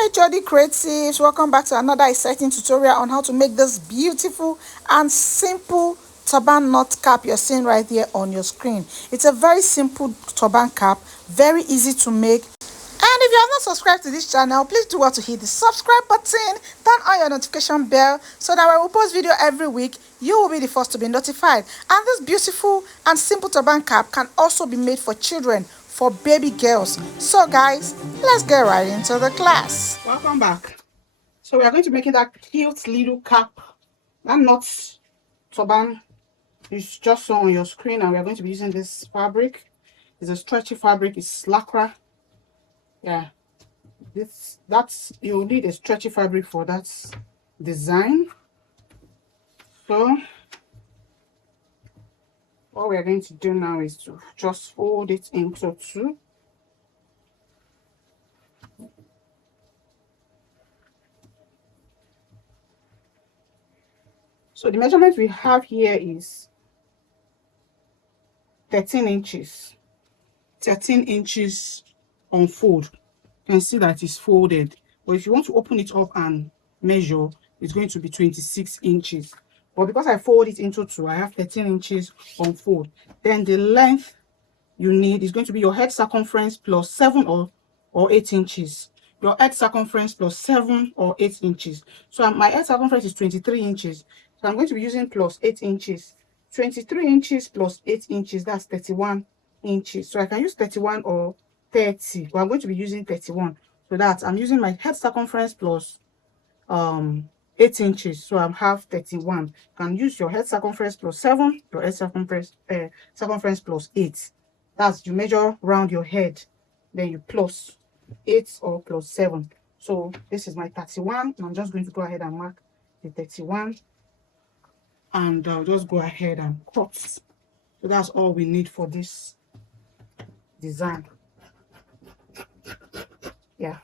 HOD creatives, welcome back to another exciting tutorial on how to make this beautiful and simple turban knot cap you're seeing right here on your screen. It's a very simple turban cap, very easy to make. And if you have not subscribed to this channel, please do well to hit the subscribe button, turn on your notification bell so that when we post video every week, you will be the first to be notified. And this beautiful and simple turban cap can also be made for children, for baby girls. So guys, let's get right into the class. Welcome back. So we are going to be making that cute little cap. That knot turban is just so on your screen, and we are going to be using this fabric. It's a stretchy fabric, it's lycra. Yeah, that's you'll need a stretchy fabric for that design. So what we are going to do now is to just fold it into two. So the measurement we have here is 13 inches. 13 inches on fold. You can see that it's folded. But if you want to open it up and measure, it's going to be 26 inches. But because I fold it into two, I have 13 inches on fold. Then the length you need is going to be your head circumference plus 7 or 8 inches. Your head circumference plus 7 or 8 inches. So my head circumference is 23 inches. So I'm going to be using plus 8 inches. 23 inches plus 8 inches, that's 31 inches. So I can use 31 or 30, but I'm going to be using 31. So that I'm using my head circumference plus 8 inches. So I have 31. You can use your head circumference plus 7, your head circumference plus 8. That's, you measure round your head, then you plus 8 or plus 7. So this is my 31, and I'm just going to go ahead and mark the 31, and I'll just go ahead and cut. So that's all we need for this design. Yeah,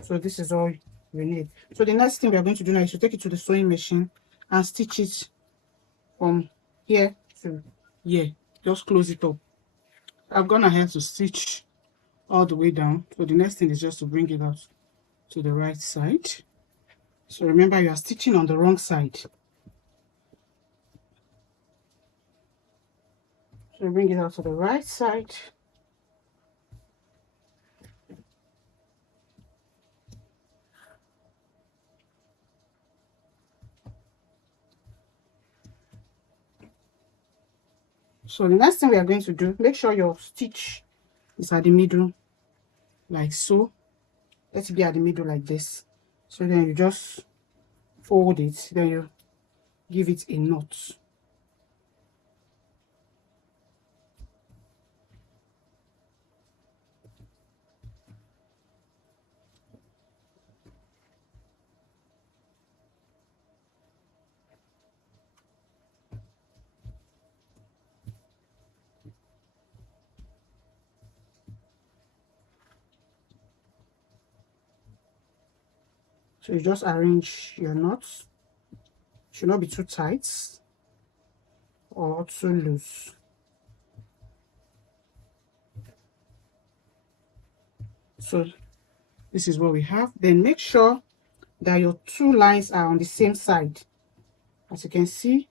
so this is all we need. So the next thing we are going to do now is to take it to the sewing machine and stitch it from here to here. Just close it up. I've gone ahead to stitch all the way down. So the next thing is just to bring it out to the right side. So remember, you are stitching on the wrong side. So bring it out to the right side. So the next thing we are going to do, make sure your stitch is at the middle, like so. Let it be at the middle like this. So then you just fold it, then you give it a knot. So you just arrange your knots. Should not be too tight or too loose. So this is what we have. Then make sure that your two lines are on the same side. As you can see,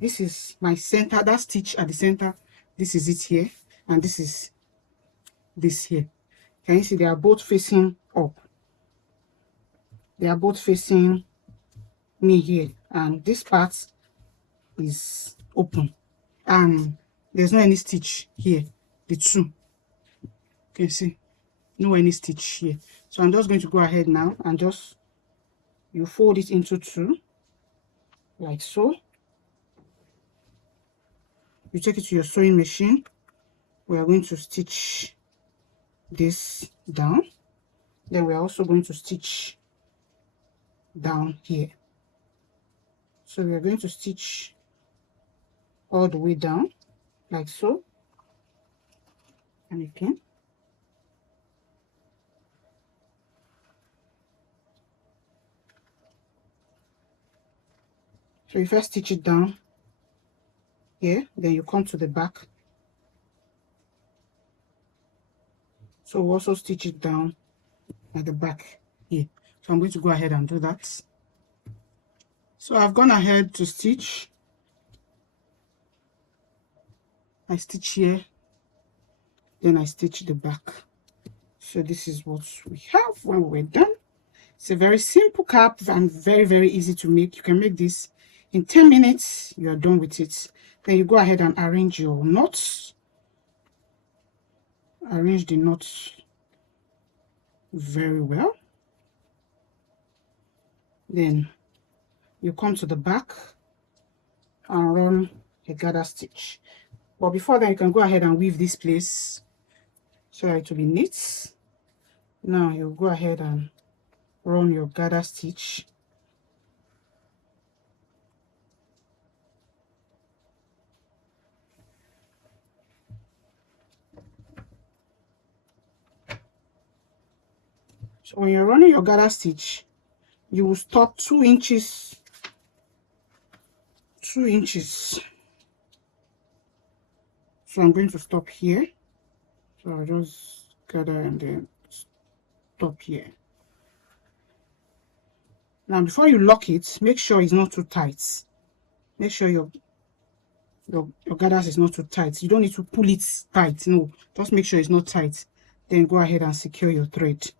this is my center, that stitch at the center. This is it here, and this is this here. Can you see they are both facing up? They are both facing me here, and this part is open, and there's no any stitch here. The two, you can see no any stitch here. So I'm just going to go ahead now and just, you fold it into two like so. You take it to your sewing machine. We are going to stitch this down. Then we are also going to stitch down here. So we are going to stitch all the way down like so, and again. So you first stitch it down here, then you come to the back. So we'll also stitch it down at the back here. So I'm going to go ahead and do that. So I've gone ahead to stitch. I stitch here, then I stitch the back. So this is what we have when we're done. It's a very simple cap and very, very easy to make. You can make this in 10 minutes. You are done with it. Then you go ahead and arrange your knots. Arrange the knots very well. Then you come to the back and run a gather stitch. But before that, you can go ahead and weave this place so that it will be neat. Now you go ahead and run your gather stitch. So when you're running your gather stitch, you will stop 2 inches. 2 inches. So I'm going to stop here. So I'll just gather and then stop here. Now before you lock it, make sure it's not too tight. Make sure your gathers is not too tight. You don't need to pull it tight. No, just make sure it's not tight. Then go ahead and secure your thread.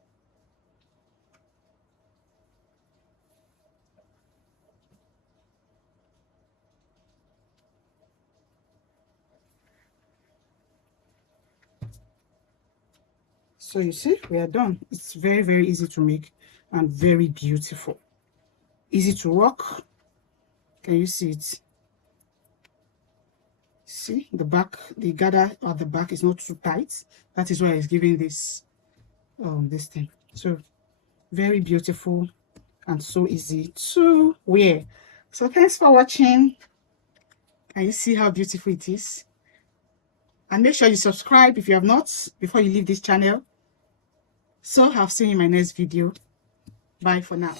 So you see, we are done. It's very, very easy to make and very beautiful. Easy to rock. Can you see it? See the back, the gather at the back is not too tight. That is why it's giving this this thing. So very beautiful and so easy to wear. So thanks for watching. Can you see how beautiful it is? And make sure you subscribe if you have not before you leave this channel. So I'll see you in my next video. Bye for now.